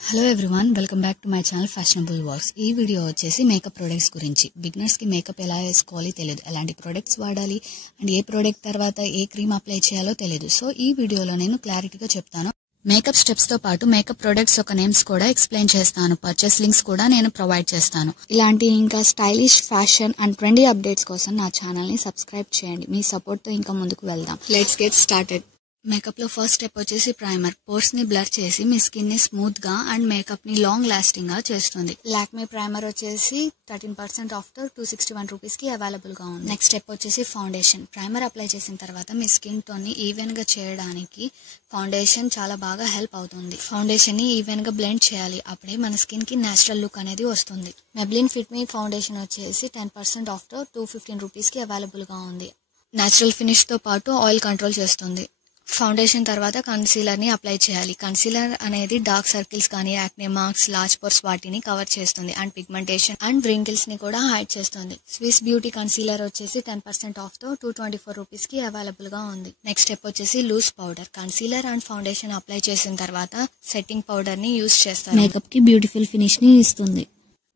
Hello everyone, welcome back to my channel fashionable works. ఈ video వచ్చేసి makeup products గురించి. Beginners కి makeup ఎలా వేసుకోవాలి తెలియదు, ఎలాంటి ప్రొడక్ట్స్ వాడాలి అండ్ ఏ ప్రొడక్ట్ తర్వాత ఏ క్రీమ్ అప్లై చేయాలో తెలియదు. సో ఈ వీడియోలో నేను క్లారిటీగా చెప్తాను. మేకప్ స్టెప్స్ తో పాటు మేకప్ ప్రొడక్ట్స్ ఒక నేమ్స్ కూడా ఎక్స్ప్లెయిన్ చేస్తాను. పర్చేస్ లింక్స్ కూడా నేను ప్రొవైడ్ చేస్తాను. ఇలాంటి ఇంకా stylish fashion and trendy updates కోసం నా ఛానల్ ని సబ్స్క్రైబ్ చేయండి. మీ సపోర్ట్ తో ఇంకా ముందుకు వెళ్దాం. Let's get started. మేకప్ లో ఫస్ట్ స్టెప్ వచ్చేసి ప్రైమర్. పోర్స్ ని బ్లర్ చేసి మీ స్కిన్ ని స్మూత్ గా అండ్ మేకప్ ని లాంగ్ లాస్టింగ్ గా చేస్తుంది. లాక్మే ప్రైమర్ వచ్చేసి 13% ఆఫ్ తో 261 రూపీస్ కి అవైలబుల్ గా ఉంది. నెక్స్ట్ స్టెప్ వచ్చేసి ఫౌండేషన్. ప్రైమర్ అప్లై చేసిన తర్వాత మీ స్కిన్ టోన్ ని ఈవెన్ గా చేయడానికి ఫౌండేషన్ చాలా బాగా హెల్ప్ అవుతుంది. ఫౌండేషన్ ని ఈవెన్ గా బ్లెండ్ చేయాలి, అప్పుడే మన స్కిన్ కి నేచురల్ లుక్ అనేది వస్తుంది. మెబ్లిన్ ఫిట్ మీ ఫౌండేషన్ వచ్చేసి 10% ఆఫ్ తో 215 రూపీస్ కి అవైలబుల్ గా ఉంది. నేచురల్ ఫినిష్ తో పాటు ఆయిల్ కంట్రోల్ చేస్తుంది. ఫౌండేషన్ తర్వాత కన్సీలర్ ని అప్లై చేయాలి. కన్సీలర్ అనేది డార్క్ సర్కిల్స్ కానీ యాక్నే మార్క్స్, లార్జ్ పోర్స్ వాటిని కవర్ చేస్తుంది అండ్ పిగ్మెంటేషన్ అండ్ వ్రింకిల్స్ ని కూడా హైడ్ చేస్తుంది. స్విస్ బ్యూటీ కన్సీలర్ వచ్చేసి 10% ఆఫ్ తో 224 రూపీస్ కి అవైలబుల్ గా ఉంది. నెక్స్ట్ స్టెప్ వచ్చేసి loose powder. Concealer and foundation apply చేసిన తర్వాత సెట్టింగ్ పౌడర్ ని యూజ్ చేస్తారు. మేకప్ కి బ్యూటిఫుల్ ఫినిష్ ని ఇస్తుంది.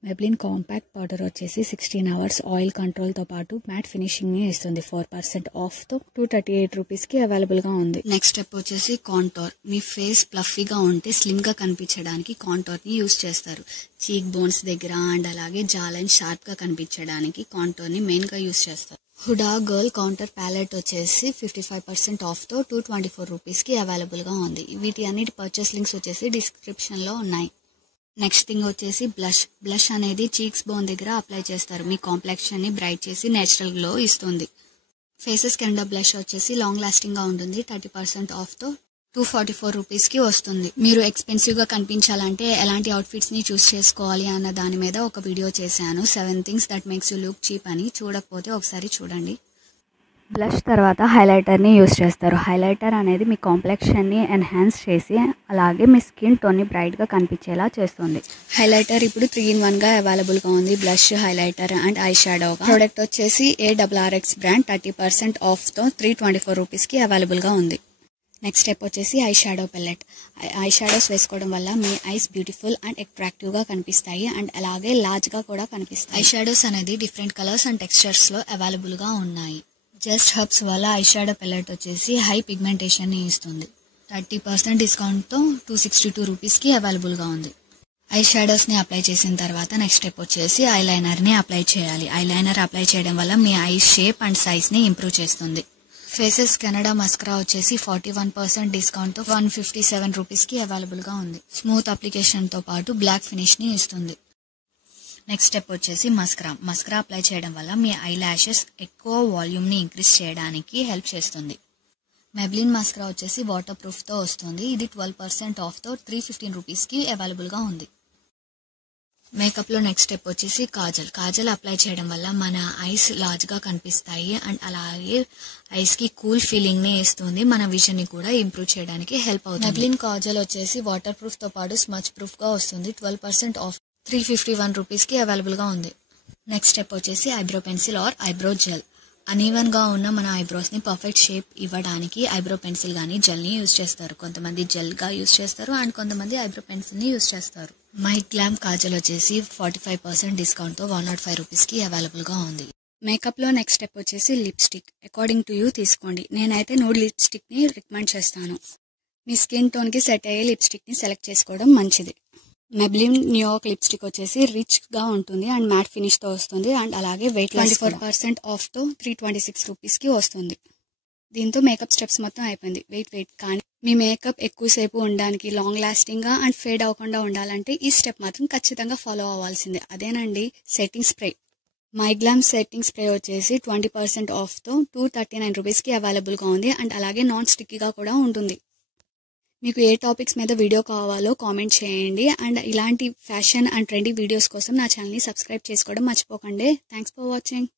మెబ్లిన్ కాంపాక్ట్ పౌడర్ వచ్చేసి 16 అవర్స్ ఆయిల్ కంట్రోల్ తో పాటు మ్యాట్ ఫినిషింగ్ ని ఇస్తుంది. 4% ఆఫ్ తో 238 రూపీస్ కి అవైలబుల్ గా ఉంది. నెక్స్ట్ స్టెప్ వచ్చేసి కాంటోర్. మీ ఫేస్ ఫ్లఫీగా ఉంటే స్లిమ్ గా కనిపించడానికి కాంటోర్ ని యూజ్ చేస్తారు. చీక్ బోన్స్ దగ్గర అండ్ అలాగే జా లైన్ షార్ప్ గా కనిపించడానికి కాంటోర్ ని మెయిన్ గా యూజ్ చేస్తారు. హుడా గర్ల్ కౌంటర్ ప్యాలెట్ వచ్చేసి 55% ఆఫ్ తో 224 రూపీస్ కి అవైలబుల్ గా ఉంది. వీటి అన్నిటి పర్చేస్ లింక్స్ వచ్చేసి డిస్క్రిప్షన్ లో ఉన్నాయి. నెక్స్ట్ థింగ్ వచ్చేసి బ్లష్. బ్లష్ అనేది చీక్స్ బోన్ దగ్గర అప్లై చేస్తారు. మీ కాంప్లెక్షన్ ని బ్రైట్ చేసి నేచురల్ గ్లో ఇస్తుంది. ఫేసెస్ కెండా బ్లష్ వచ్చేసి లాంగ్ లాస్టింగ్ గా ఉంటుంది. 30% ఆఫ్ తో 244 రూపీస్ కి వస్తుంది. మీరు ఎక్స్పెన్సివ్ గా కనిపించాలంటే ఎలాంటి అవుట్ఫిట్స్ ని చూస్ చేసుకోవాలి అన్న దాని మీద ఒక వీడియో చేశాను. 7 things that makes you look cheap అని. చూడకపోతే ఒకసారి చూడండి. బ్లష్ తర్వాత హైలైటర్ని యూజ్ చేస్తారు. హైలైటర్ అనేది మీ కాంప్లెక్షన్ని ఎన్హాన్స్ చేసి అలాగే మీ స్కిన్ టోన్ని బ్రైట్గా కనిపించేలా చేస్తుంది. హైలైటర్ ఇప్పుడు 3-in-1గా అవైలబుల్గా ఉంది. Blush, highlighter and eye shadow. Product వచ్చేసి ARRX బ్రాండ్. 30% ఆఫ్తో 324 రూపీస్కి అవైలబుల్గా ఉంది. నెక్స్ట్ స్టెప్ వచ్చేసి eye shadow pellet. I shadows వేసుకోవడం వల్ల మీ ఐస్ బ్యూటిఫుల్ అండ్ అట్రాక్టివ్గా కనిపిస్తాయి అండ్ అలాగే లార్జ్గా కూడా కనిపిస్తాయి. ఐ షాడోస్ అనేది డిఫరెంట్ కలర్స్ అండ్ టెక్స్చర్స్లో అవైలబుల్గా ఉన్నాయి. జస్ట్ హబ్స్ వల్ల ఐ షాడో పెల్లెట్ వచ్చేసి హై పిగ్మెంటేషన్ ని ఇస్తుంది. 30% డిస్కౌంట్తో 262 రూపీస్కి అవైలబుల్గా ఉంది. ఐ షాడోస్ ని అప్లై చేసిన తర్వాత నెక్స్ట్ స్టెప్ వచ్చేసి ఐలైనర్ ని అప్లై చేయాలి. ఐలైనర్ అప్లై చేయడం వల్ల me I shape and size ని ఇంప్రూవ్ చేస్తుంది. ఫేసెస్ కెనడా మస్కరా వచ్చేసి 41% డిస్కౌంట్తో 157 రూపీస్కి అవైలబుల్గా ఉంది. స్మూత్ అప్లికేషన్ తో పాటు బ్లాక్ ఫినిష్ ని ఇస్తుంది. నెక్స్ట్ స్టెప్ వచ్చేసి మస్కరా. మస్కరా అప్లై చేయడం వల్ల మీ ఐ లాషెస్ ఎక్కువ వాల్యూమ్ ని ఇంక్రీజ్ చేయడానికి హెల్ప్ చేస్తుంది. మెబ్లిన్ మస్కరా వచ్చేసి వాటర్ ప్రూఫ్ తో వస్తుంది. ఇది 12% ఆఫ్ తో 315 రూపీస్కి అవైలబుల్ గా ఉంది. మేకప్ లో నెక్స్ట్ స్టెప్ వచ్చేసి కాజల్. కాజల్ అప్లై చేయడం వల్ల మన ఐస్ లార్జ్ గా కనిపిస్తాయి అండ్ అలాగే ఐస్ కి కూల్ ఫీలింగ్ ని ఇస్తుంది. మన విజన్ ని కూడా ఇంప్రూవ్ చేయడానికి హెల్ప్ అవుతుంది. మెబ్లిన్ కాజల్ వచ్చేసి వాటర్ ప్రూఫ్ తో పాటు స్మచ్ ప్రూఫ్ గా వస్తుంది. 12% ఆఫ్ 351 రూపీస్కి అవైలబుల్ గా ఉంది. నెక్స్ట్ స్టెప్ వచ్చేసి eyebrow pencil are eyebrow gel. Uneven గా ఉన్న మన ఐబ్రోస్ ని పర్ఫెక్ట్ షేప్ ఇవ్వడానికి ఐబ్రో పెన్సిల్ గానీ జెల్ ని యూజ్ చేస్తారు. కొంతమంది జెల్ గా యూజ్ చేస్తారు అండ్ కొంతమంది ఐబ్రో పెన్సిల్ ని యూజ్ చేస్తారు. మై గ్లామ్ కాజల్ వచ్చేసి 45% డిస్కౌంట్ తో 105 రూపీస్కి అవైలబుల్ గా ఉంది. మేకప్ లో నెక్స్ట్ స్టెప్ వచ్చేసి లిప్స్టిక్. అకార్డింగ్ టు యూ తీసుకోండి. నేనైతే నూడ్ లిప్స్టిక్ ని రికమెండ్ చేస్తాను. మీ స్కిన్ టోన్ కి సెట్ అయ్యే లిప్స్టిక్ ని సెలెక్ట్ చేసుకోవడం మంచిది. మెబ్లిన్ న్యూయార్క్ లిప్స్టిక్ వచ్చేసి రిచ్ గా ఉంటుంది అండ్ మ్యాట్ ఫినిష్ తో వస్తుంది అండ్ అలాగే వెయిట్ 24% ఆఫ్ తో 326 రూపీస్కి వస్తుంది. దీంతో మేకప్ స్టెప్స్ మొత్తం అయిపోయింది. వెయిట్ కానీ మీ మేకప్ ఎక్కువసేపు ఉండడానికి, లాంగ్ లాస్టింగ్ గా అండ్ ఫేడ్ అవ్వకుండా ఉండాలంటే ఈ స్టెప్ మాత్రం ఖచ్చితంగా ఫాలో అవ్వాల్సిందే. అదేనండి setting spray. My glam setting spray వచ్చేసి 20% ఆఫ్ తో 239 రూపీస్కి అవైలబుల్ గా ఉంది అండ్ అలాగే నాన్ స్టిక్కీగా కూడా ఉంటుంది. మీకు ఏ టాపిక్స్ మీద వీడియో కావాలో కామెంట్ చేయండి అండ్ ఇలాంటి ఫ్యాషన్ అండ్ ట్రెండీ వీడియోస్ కోసం నా ఛానల్ని సబ్స్క్రైబ్ చేసుకోవడం మర్చిపోకండి. Thanks for watching.